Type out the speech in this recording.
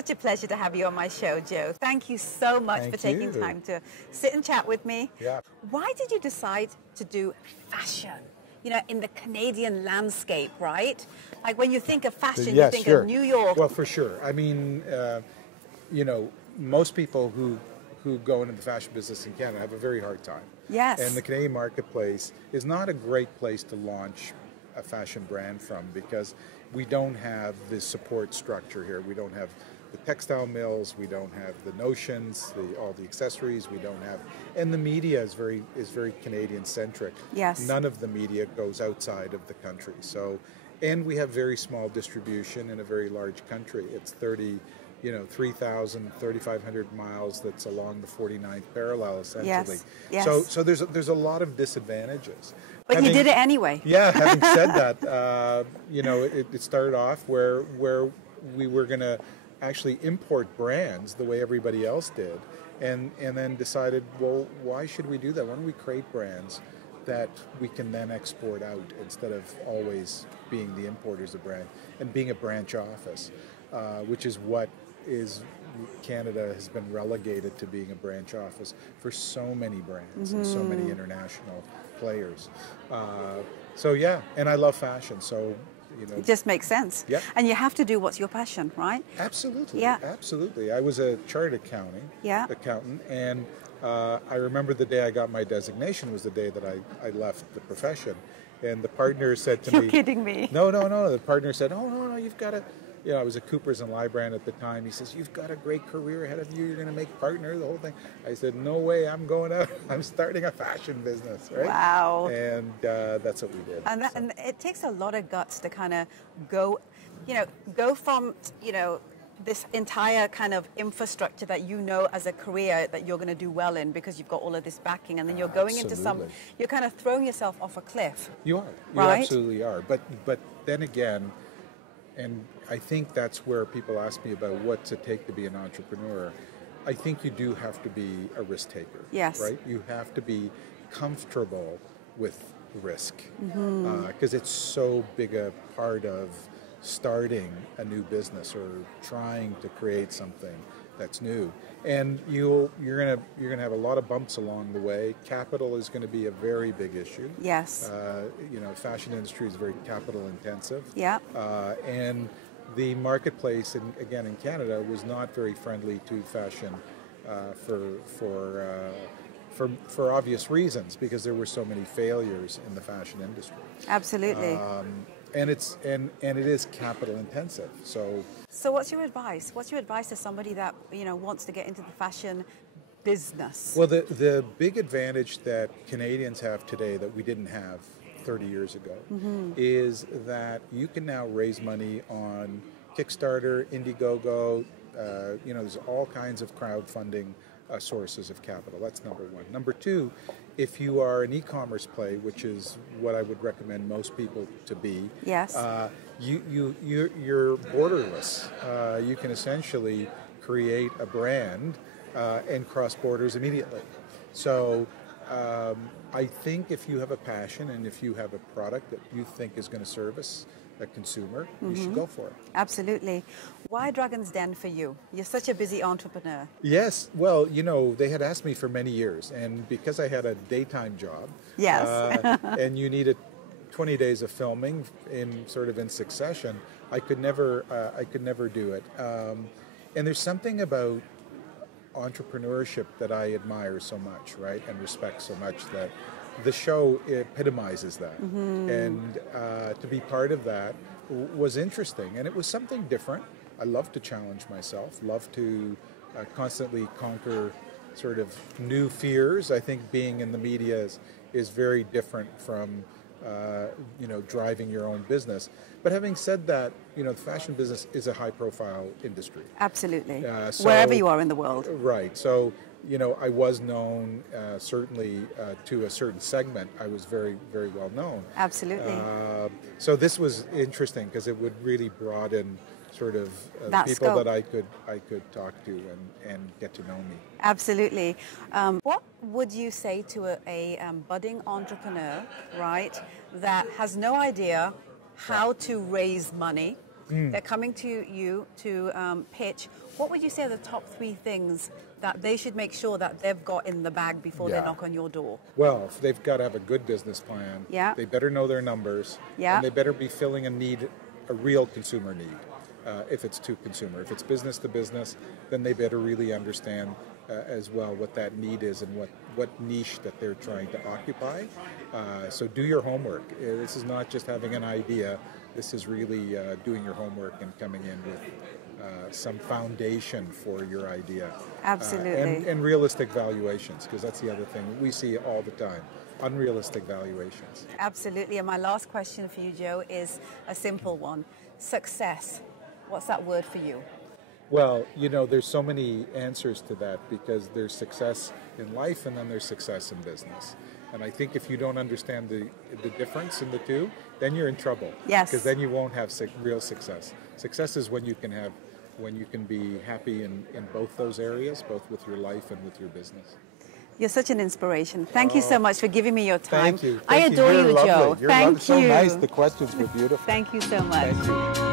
such a pleasure to have you on my show, Joe. Thank you so much for taking time to sit and chat with me. Yeah. Why did you decide to do fashion? You know, in the Canadian landscape, right? Like when you think of fashion, you think of New York. Well, for sure. I mean, you know, most people who go into the fashion business in Canada have a very hard time. Yes. And the Canadian marketplace is not a great place to launch a fashion brand from because we don't have the support structure here. We don't have the textile mills, we don't have the notions, all the accessories, we don't have, and the media is very Canadian centric. Yes. None of the media goes outside of the country. So, and we have very small distribution in a very large country. It's 3,500 miles that's along the 49th parallel, essentially. Yes. Yes. So there's a lot of disadvantages. But you did it anyway. Yeah, having said that, you know, it started off where we were going to actually import brands the way everybody else did, and then decided, well, why should we do that? Why don't we create brands that we can then export out instead of always being the importers of brand and being a branch office, which is what Canada has been relegated to, being a branch office for so many brands and so many international players. So yeah, and I love fashion, so you know, it just makes sense. Yeah. And you have to do what's your passion, right? Absolutely. Yeah. Absolutely. I was a chartered accountant, and I remember the day I got my designation was the day that I left the profession, and the partner said to me, "You're kidding me." No. The partner said, "Oh no, you've got to." You know, I was at Coopers and Lybrand at the time. He says, "You've got a great career ahead of you. You're going to make partner, the whole thing." I said, "No way, I'm going out. I'm starting a fashion business." Right? Wow. And that's what we did. And it takes a lot of guts to kind of go from, you know, this entire kind of infrastructure that you know as a career that you're going to do well in because you've got all of this backing, and then you're going into you're kind of throwing yourself off a cliff. You are. You right? absolutely are. But then again, and I think that's where people ask me about what's it take to be an entrepreneur. I think you do have to be a risk taker. Yes. Right? You have to be comfortable with risk because it's so big a part of starting a new business or trying to create something that's new. And you're gonna have a lot of bumps along the way. Capital is going to be a very big issue. Yes. You know, fashion industry is very capital intensive. Yeah. And the marketplace, again in Canada, was not very friendly to fashion for obvious reasons, because there were so many failures in the fashion industry. Absolutely. And it is capital intensive. So what's your advice? What's your advice to somebody that, you know, wants to get into the fashion business? Well, the big advantage that Canadians have today that we didn't have 30 years ago is that you can now raise money on Kickstarter, Indiegogo. You know, there's all kinds of crowdfunding sources of capital. That's number one. Number two, if you are an e-commerce play, which is what I would recommend most people to be, yes, you're borderless. You can essentially create a brand and cross borders immediately. So I think if you have a passion and if you have a product that you think is going to service a consumer, you should go for it. Absolutely. Why Dragon's Den for you? You're such a busy entrepreneur. Yes. Well, you know, they had asked me for many years, and because I had a daytime job, yes, and you needed 20 days of filming in succession, I could never do it. And there's something about entrepreneurship that I admire so much, right, and respect so much, that the show epitomizes that. And to be part of that was interesting, and it was something different. I love to challenge myself, love to constantly conquer sort of new fears. I think being in the media is very different from you know, driving your own business. But having said that, you know, the fashion business is a high-profile industry. Absolutely. Wherever you are in the world. Right. So, you know, I was known, certainly to a certain segment. I was very, very well known. Absolutely. So this was interesting because it would really broaden sort of people scope that I could talk to and get to know me. Absolutely. What would you say to a budding entrepreneur, right, that has no idea how to raise money, They're coming to you to pitch. What would you say are the top 3 things that they should make sure that they've got in the bag before they knock on your door? Well, if they've got to have a good business plan. Yeah. They better know their numbers. Yeah. And they better be filling a need, a real consumer need, if it's to consumer. If it's business to business, then they better really understand as well what that need is and what niche that they're trying to occupy. So do your homework. This is not just having an idea. This is really doing your homework and coming in with some foundation for your idea. Absolutely. And realistic valuations, because that's the other thing we see all the time. Unrealistic valuations. Absolutely. And my last question for you, Joe, is a simple one. Success. What's that word for you? Well, there's so many answers to that, because there's success in life and then there's success in business. And I think if you don't understand the difference in the two, then you're in trouble. Yes. Because then you won't have real success. Success is when you can be happy in both those areas, both with your life and with your business. You're such an inspiration. Thank you so much for giving me your time. Thank you. I adore you, lovely. Joe. You're Thank you. so nice. The questions were beautiful. Thank you so much. Thank you.